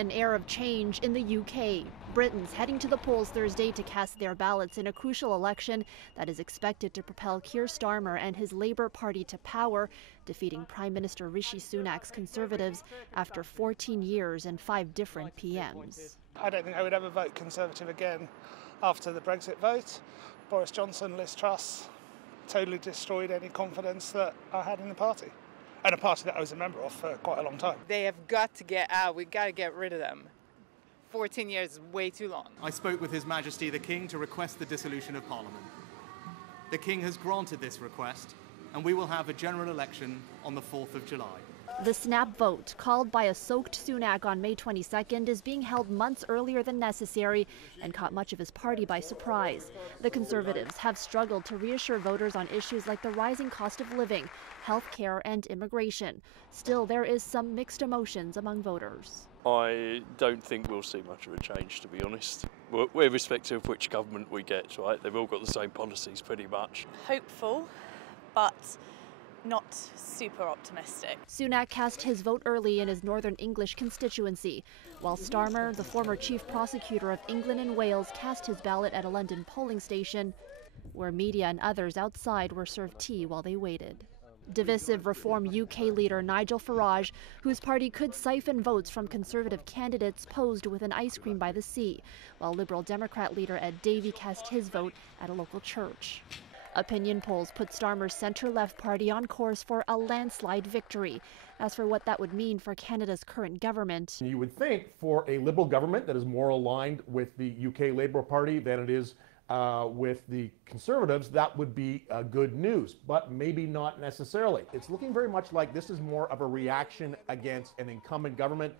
An air of change in the UK. Britons heading to the polls Thursday to cast their ballots in a crucial election that is expected to propel Keir Starmer and his Labour Party to power, defeating Prime Minister Rishi Sunak's Conservatives after 14 years and 5 different PMs. I don't think I would ever vote Conservative again after the Brexit vote. Boris Johnson, Liz Truss totally destroyed any confidence that I had in the party. And a party that I was a member of for quite a long time. They have got to get out. We've got to get rid of them. 14 years is way too long. I spoke with His Majesty the King to request the dissolution of Parliament. The King has granted this request, and we will have a general election on the 4th of July. The snap vote, called by a soaked Sunak on May 22nd, is being held months earlier than necessary and caught much of his party by surprise. The Conservatives have struggled to reassure voters on issues like the rising cost of living, health care and immigration. Still, there is some mixed emotions among voters. I don't think we'll see much of a change, to be honest. Irrespective of which government we get, right? They've all got the same policies pretty much. Hopeful, but not super optimistic. Sunak cast his vote early in his Northern English constituency, while Starmer, the former chief prosecutor of England and Wales, cast his ballot at a London polling station, where media and others outside were served tea while they waited. Divisive Reform UK leader Nigel Farage, whose party could siphon votes from Conservative candidates, posed with an ice cream by the sea, while Liberal Democrat leader Ed Davey cast his vote at a local church. Opinion polls put Starmer's centre-left party on course for a landslide victory. As for what that would mean for Canada's current government, you would think for a Liberal government that is more aligned with the UK Labour Party than it is with the Conservatives, that would be good news, but maybe not necessarily. It's looking very much like this is more of a reaction against an incumbent government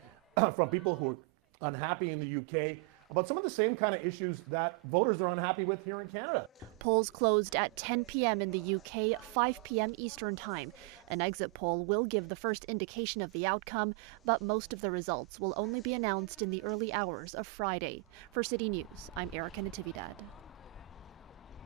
from people who are unhappy in the UK about some of the same kind of issues that voters are unhappy with here in Canada. Polls closed at 10 p.m. in the UK, 5 p.m. Eastern Time. An exit poll will give the first indication of the outcome, but most of the results will only be announced in the early hours of Friday. For City News, I'm Erica Natividad.